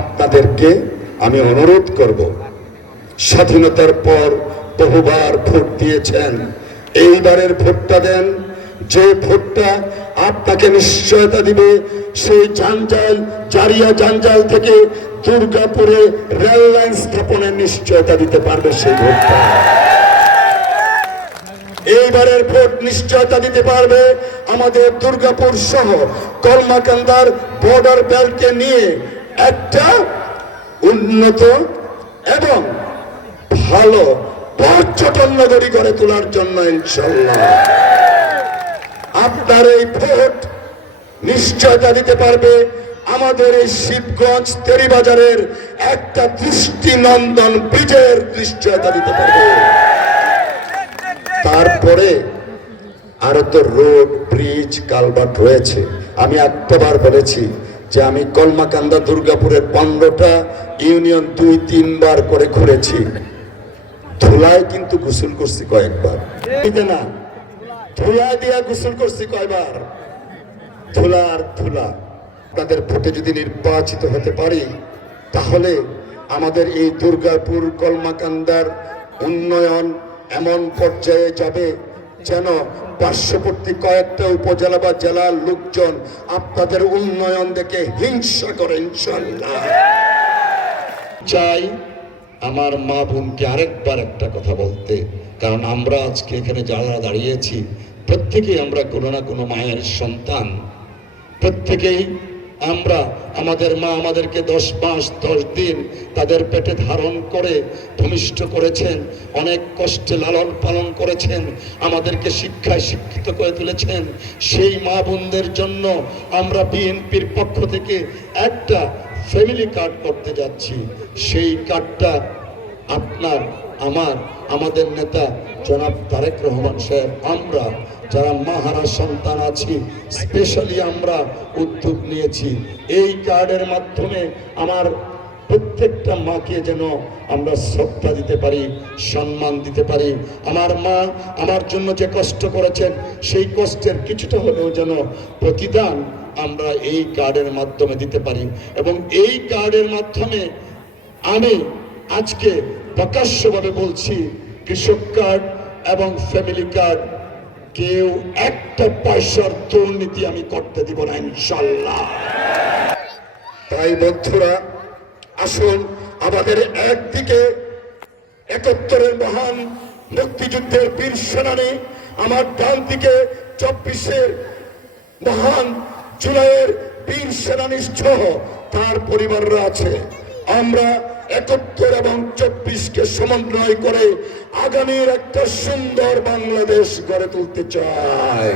আপনাদেরকে আমি অনুরোধ করব, স্বাধীনতার পর বহুবার ভোট দিয়েছেন, এইবারের ভোটটা দেন। যে ভোটটা আপনাকে নিশ্চয়তা দিবে সেই জঞ্জাল, জারিয়া জঞ্জাল থেকে দুর্গাপুরে রেল লাইন স্থাপনের নিশ্চয়তা দিতে পারবে সেই ভোটটা। এইবারের ভোট নিশ্চয়তা দিতে পারবে আমাদের দুর্গাপুর সহ কলমাকান্দার বর্ডার বেল্টকে নিয়ে একটা উন্নত এবং ভালো পর্যটন নগরী গড়ে তোলার জন্য ইনশাআল্লাহ আপনার এই ভোট নিশ্চয়তা দিতে পারবে আমাদের এই শিবগঞ্জ তেরিবাজারের একটা দৃষ্টিনন্দন ব্রিজের নিশ্চয়তা দিতে পারবে। তারপরে আরো তো রোড, ব্রিজ, কালভার্ট রয়েছে। আমি একবার বলেছি যে আমি কলমাকান্দা দুর্গাপুরের 15টা ইউনিয়ন 2-3 বার করে ঘুরেছি। ধুলায় কিন্তু গোসল করছি কয়েকবার, না ধুলা দিয়া গোসল করছি কয়বার, ধুলা আর ধুলা। তাদের ভোটে যদি নির্বাচিত হতে পারি তাহলে আমাদের এই দুর্গাপুর কলমাকান্দার উন্নয়ন এমন পর্যায়ে যাবে যেন পার্শ্ববর্তী কয়েকটা উপজেলা বা জেলার লোকজন আপনাদের উন্নয়ন দেখে হিংসা করে ইনশাআল্লাহ। চাই আমার মা বোনকে আরেকবার একটা কথা বলতে, কারণ আমরা আজকে এখানে যারা দাঁড়িয়েছি প্রত্যেকেই আমরা কোনো না কোনো মায়ের সন্তান। প্রত্যেকেই আমরা, আমাদের মা আমাদেরকে 10 মাস 10 দিন তাদের পেটে ধারণ করে ভূমিষ্ঠ করেছেন, অনেক কষ্টে লালন পালন করেছেন, আমাদেরকে শিক্ষায় শিক্ষিত করে তুলেছেন। সেই মা বোনদের জন্য আমরা বিএনপির পক্ষ থেকে একটা ফ্যামিলি কার্ড করতে যাচ্ছি। সেই কার্ডটা আপনার, আমাদের নেতা জনাব তারেক রহমান সাহেব, আমরা যারা মাহারা সন্তান আছি স্পেশালি আমরা উদ্যোগ নিয়েছি এই কার্ডের মাধ্যমে আমার প্রত্যেকটা মাকে যেন আমরা শ্রদ্ধা দিতে পারি, সম্মান দিতে পারি। আমার মা আমার জন্য যে কষ্ট করেছেন সেই কষ্টের কিছুটা হলেও যেন প্রতিদান আমরা এই কার্ডের মাধ্যমে দিতে পারি। এবং এই কার্ডের মাধ্যমে আমি আজকে প্রকাশ্যভাবে বলছি, কৃষক কার্ড এবং ফ্যামিলি কার্ড কেউ একটা পয়সার দুর্নীতি আমি করতে দিব না ইনশাআল্লাহ। তাই বন্ধুরা, আসুন আমাদের একদিকে 71-এর মহান মুক্তিযুদ্ধের বীর সেনানী, আমার ডান দিকে 24-এর মহান জুলাইয়ের বীর সেনানী সহ তার পরিবাররা আছে। আমরা 71 এবং 24কে সমন্বয় করে আগামীর একটা সুন্দর বাংলাদেশ গড়ে তুলতে চাই।